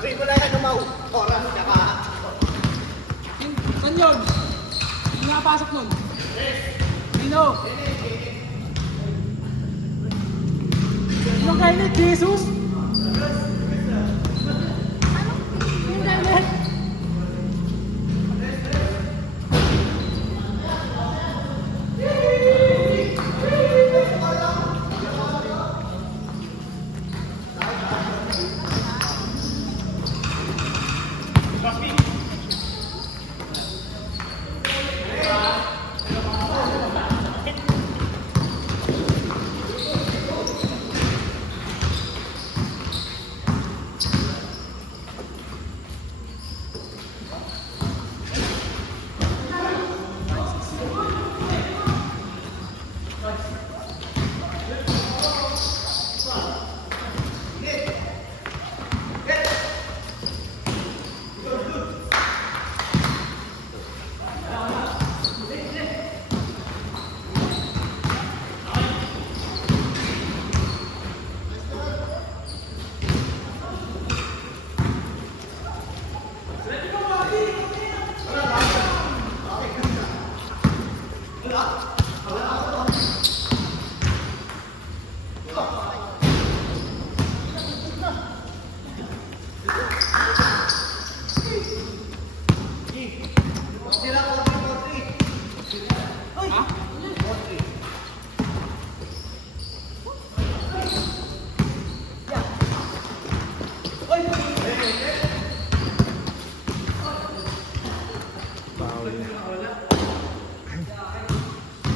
Sabi ko na yan, umaw. Oras, tsaka. Saan yun? Hindi nakapasok nun. Dino. Yung kailit, Jesus? Yung kailit?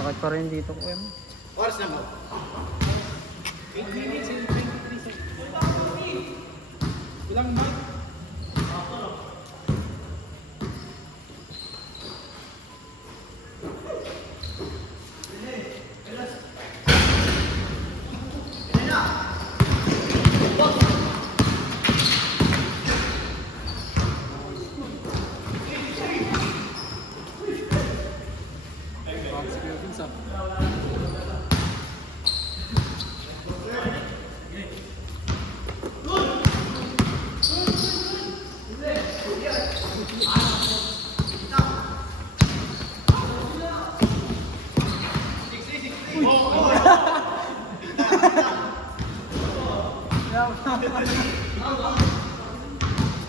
Sakit pa rin dito ko yan. Oras na mo. 8 minutes and 23 seconds. Ilang ba?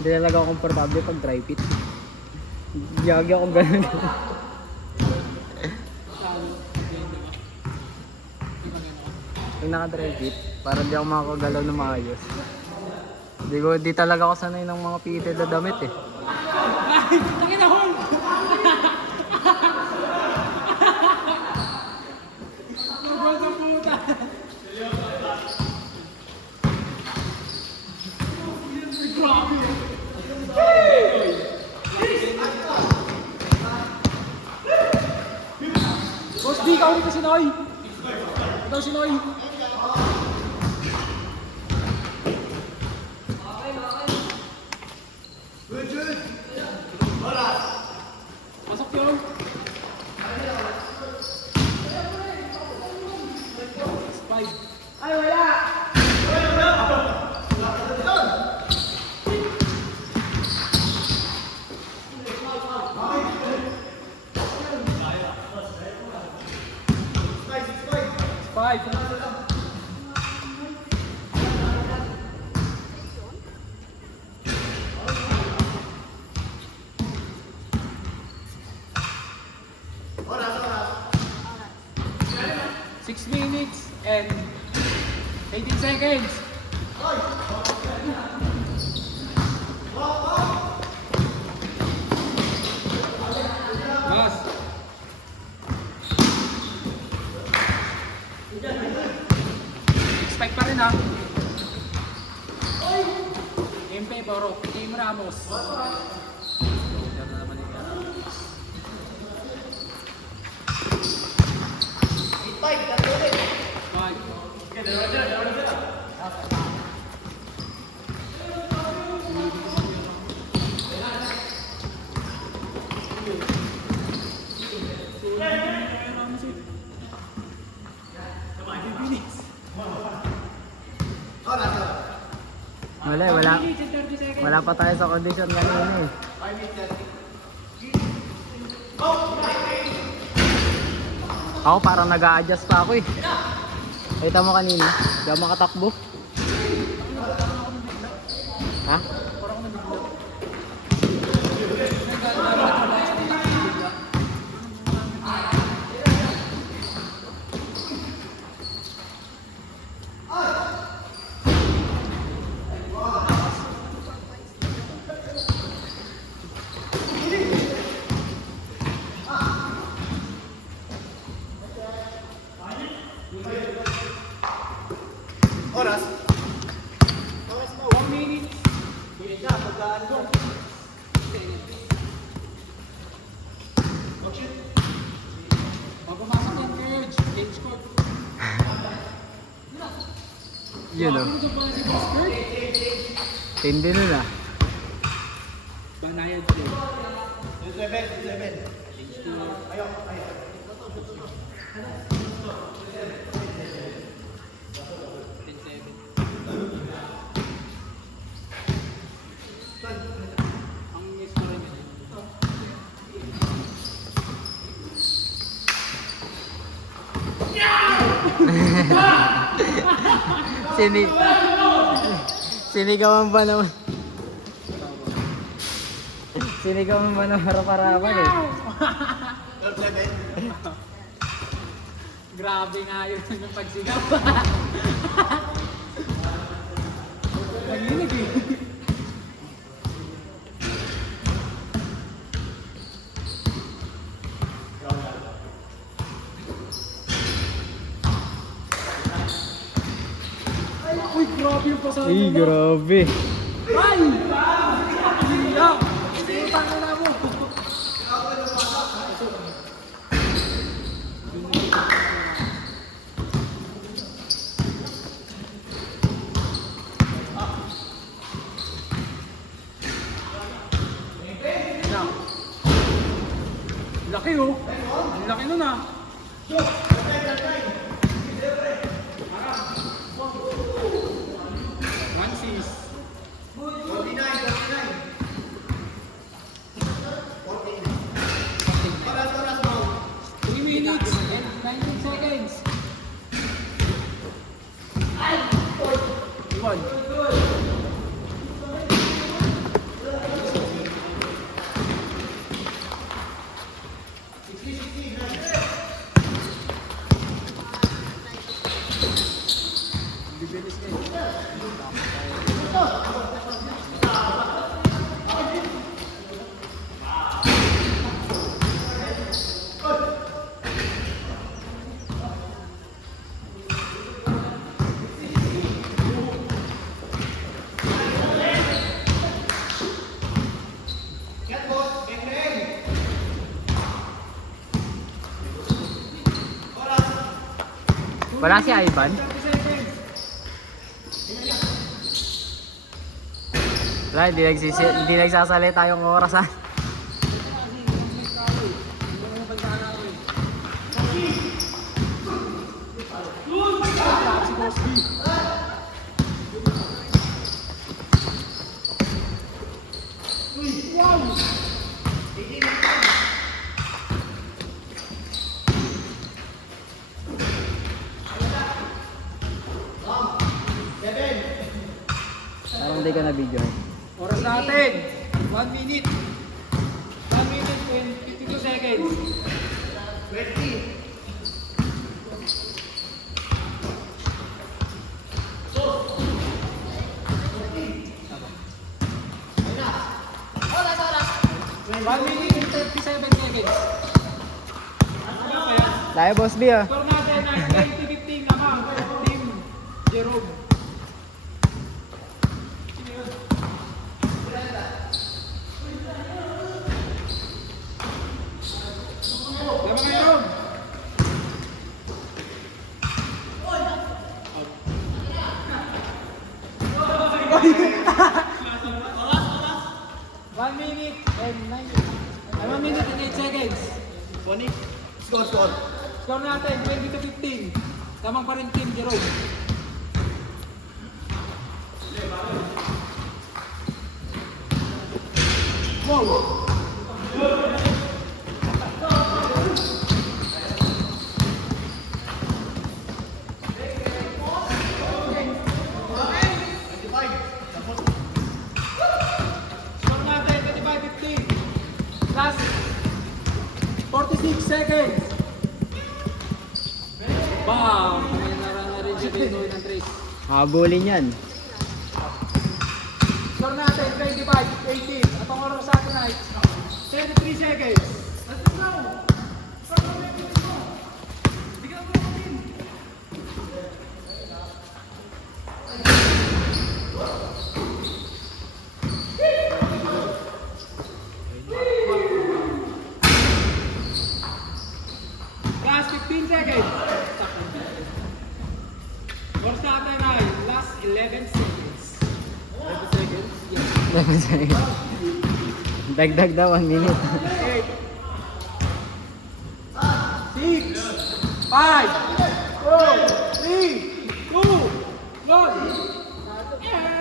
Hindi talaga ako komportable pag dry fit. Yagi akong ganun. Pag naka-dry fit, parang di ako makakagalaw na maayos. Di talaga ako sanay ng mga fitted na damit eh. Ay! Tangin na home! Nagwal na puta! Grabe! Boss D, kauli ka si Noy! Ito si Noy! Pasok yun! Spike! Ay, wala! Spike! 6 minutes and 18 seconds. Mas. Expect pa rin ha. MP Borok, Team Ramos. Yan na naman yung Five, tatlo ulit. Five. Wala. Wala pa tayo sa condition kanina eh. Ako parang nag-a-adjust pa ako eh. Kita mo kanina, di ako makatakbo. Ha? Oras. 1 minute. Sige siya, pagdaan ko. Pag pumasok yung urge, change court. Yun o. Ano ba si Oscar? Tindi nun ah. Banayad siya. 7. Ayaw. Ang score niya. Sini... Sinigawan ba naman? Sinigawan ba naman harap-harapan eh? 7. Grabe nga yun yung pagsigaw. Nanginig eh. Uy, grabe yung pasahan Ay, mo. grabe. Ay! Iyak! Sintang na mo. Laki oh. Ang laki nun ah. Francis. 3 minutes and 19 seconds. Iwan. Bibilis kayo. Wala si Ivan? Wala, hindi nagsasalita yung oras ha. Parang hindi ka na video. Oras natin. 1 minute. 1 minute and 52 seconds. 20. One minute and 37 seconds. Tayo boss B ah. Score natin ang 20-15 naman. Team Jerome. Laban kayo, Jerome. One minute and 8 seconds. Score. Score natin 20-15. Tamang pa rin Team Jerome. Score natin, 25-15. Last 46 seconds. Bam! May rin siya dito ng trace. Habulin yan. Score natin, 25-18. At ang oras sa atin ay 23 seconds. Let's go! Last 15 seconds. Oras natin ay last 11 seconds. 11 seconds? Yes. Dagdag daw 1 minute. 8, 6, 5, 4, 3, 2, 1.